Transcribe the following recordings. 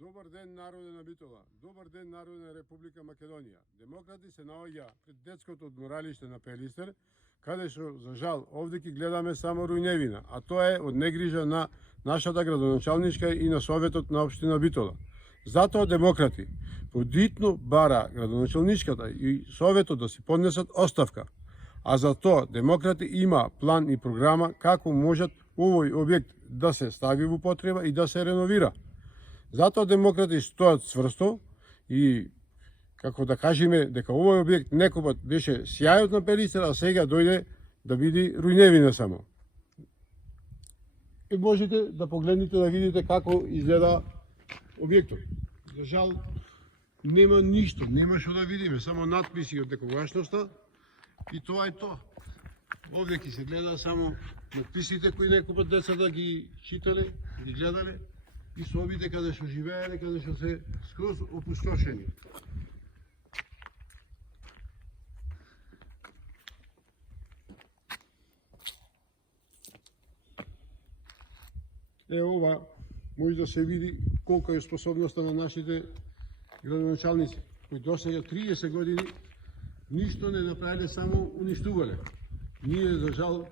Добар ден, народе на Битола. Добар ден, народе на Република Македонија. Демократи се наоѓа пред детското одморалиште на Пелистер, каде што, за жал, овде ги гледаме само рујневина, а тоа е од негрижа на нашата градоначалничка и на Советот на општина Битола. Затоа демократи подитно бара градоначалничката и Советот да си поднесат оставка, а за тоа демократи има план и програма како можат овој објект да се стави во употреба и да се реновира. Затоа демократи стојат цврсто и, како да кажеме, дека овој објект некогаш беше сјајот на Пелистер, а сега дојде да биде рујневина само. И можете да погледнете да видите како изгледа објектот. За жал, нема ништо, нема што да видиме, само надписи од некогашноста и тоа е тоа. Овде ќе се гледа само надписите кои некогаш децата ги читале, ги гледале, и собите каде што живееле, каде што се скроз опустошени. Ова може да се види колка е способноста на нашите градоначалници, кои досега 30 години ништо не направиле, само уништувале. Ние, за жал,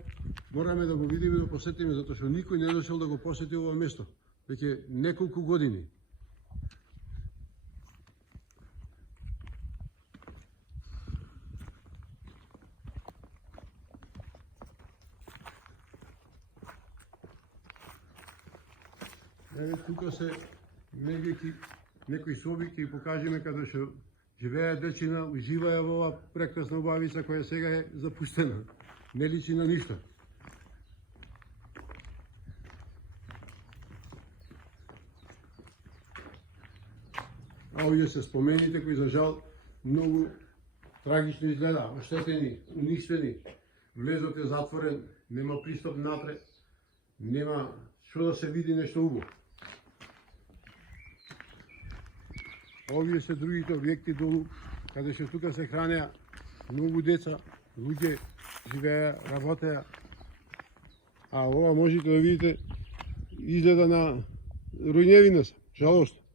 мораме да го видиме и да посетиме, затоа што никој не дошел да го посети ова место веќе неколку години. Еве тука се некои соби ќе покажеме каде што живеа дечина, уживаја во ова прекрасна убавица која сега е запустена. Не личи на ништо. А овие се спомените кои, за жал, многу трагично изгледа, оштетени, уништени. Влезот е затворен, нема пристап натре, нема што да се види нешто убаво. Овие се другите објекти долу, каде што тука се хранеа многу деца, луѓе живеа, работеа. А ова можете да видите изгледа на рујневина, жалост.